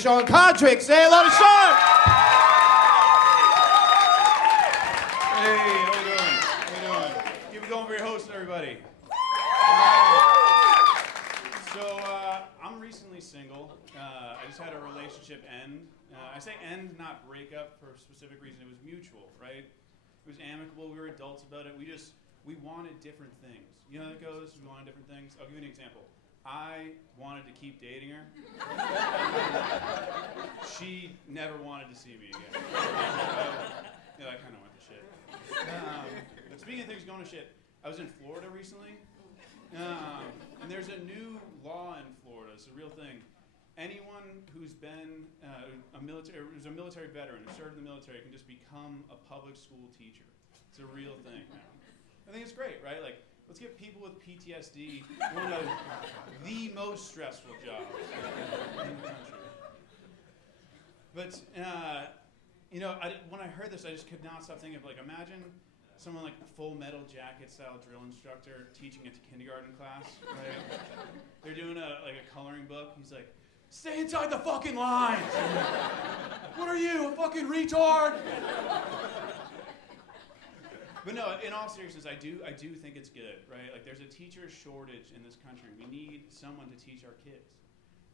Sean Condrick. Say hello to Sean. Hey, how you doing? How you doing? Keep it going for your host, everybody. So, I'm recently single. I just had a relationship end. I say end, not break up for a specific reason. It was mutual, right? It was amicable. We were adults about it. We wanted different things. You know how that goes? We wanted different things. I'll give you an example. I wanted to keep dating her. She never wanted to see me again. So, that kind of went to shit. But speaking of things going to shit, I was in Florida recently, and there's a new law in Florida. It's a real thing. Anyone who's been who's a military veteran, who served in the military, can just become a public school teacher. It's a real thing now. I think it's great, right? Like, let's give people with PTSD one of the most stressful jobs in the country. But, when I heard this, I just could not stop thinking of, like, imagine someone like a Full Metal Jacket style drill instructor teaching a kindergarten class, right? They're doing a coloring book. He's like, stay inside the fucking lines. What are you, a fucking retard? But no, in all seriousness, I do think it's good, right? Like, there's a teacher shortage in this country. We need someone to teach our kids.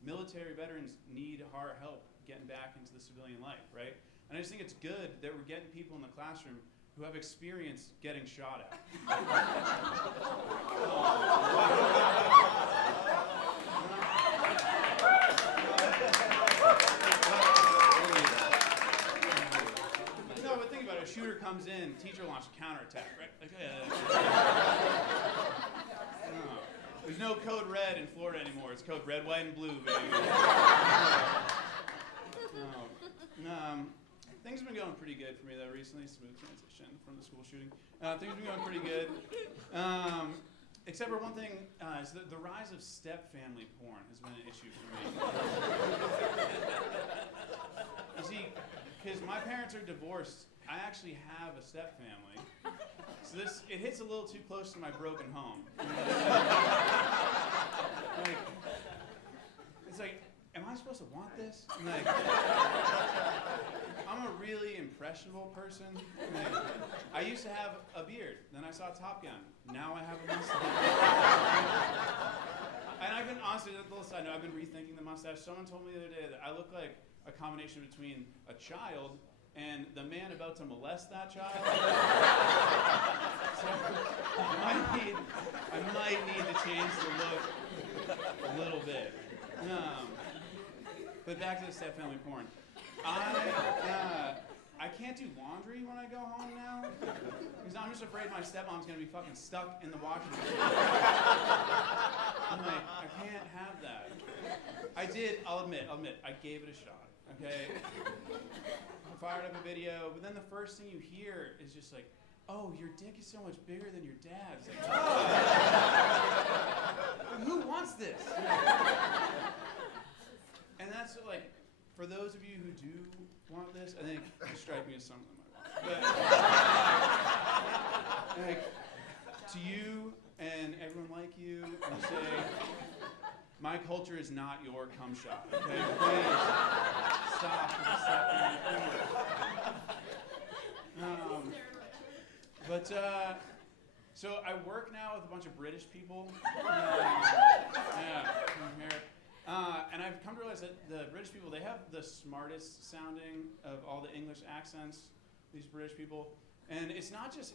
Military veterans need our help getting back into the civilian life, right? And I just think it's good that we're getting people in the classroom who have experience getting shot at. No, but think about it. A shooter comes in, teacher launches counterattack, right? Like, there's no code red in Florida anymore. It's code red, white, and blue, baby. Things have been going pretty good for me, though, recently. Smooth transition from the school shooting. Things have been going pretty good. Except for one thing, is the rise of step-family porn has been an issue for me. You see, because my parents are divorced, I actually have a step-family. So it hits a little too close to my broken home. It's like, am I supposed to want this? Like, I'm a really impressionable person. Like, I used to have a beard. Then I saw Top Gun. Now I have a mustache. And I've been, honestly, a little side note, I've been rethinking the mustache. Someone told me the other day that I look like a combination between a child and the man about to molest that child. So I might need to change the look a little bit. But back to the step-family porn. I can't do laundry when I go home now because I'm just afraid my stepmom's gonna be fucking stuck in the washing machine. I'm like, I can't have that. I'll admit, I gave it a shot, okay? I fired up a video, but then the first thing you hear is just like, oh, your dick is so much bigger than your dad's. Like, oh. Who wants this? And that's like, for those of you who do want this, I think you strike me as someone that might want it. But like, to you and everyone like you, I say, my culture is not your cum shot. Okay, please stop. So I work now with a bunch of British people. And I've come to realize that the British people, they have the smartest sounding of all the English accents, these British people. And it's not just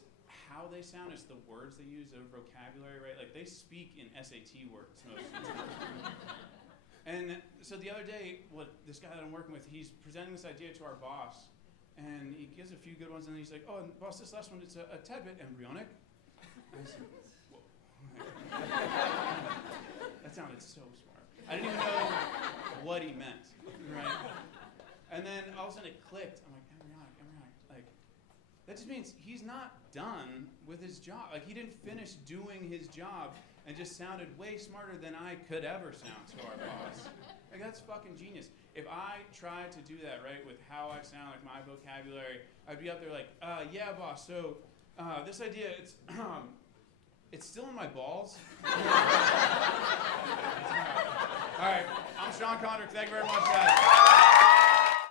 how they sound, it's the words they use, their vocabulary, right? Like, they speak in SAT words most of the time. And so the other day, this guy that I'm working with, he's presenting this idea to our boss, and he gives a few good ones, and he's like, oh, and boss, this last one, it's a tad bit embryonic. I said, whoa. That sounded so smart. I didn't even know what he meant, right? And then all of a sudden it clicked. I'm like, embryonic. Like, that just means he's not done with his job. Like, he didn't finish doing his job and just sounded way smarter than I could ever sound to our boss. Like, that's fucking genius. If I tried to do that, right, with how I sound, like my vocabulary, I'd be up there like, yeah, boss, so this idea, it's still in my balls. All right, I'm Sean Condrick. Thank you very much, guys.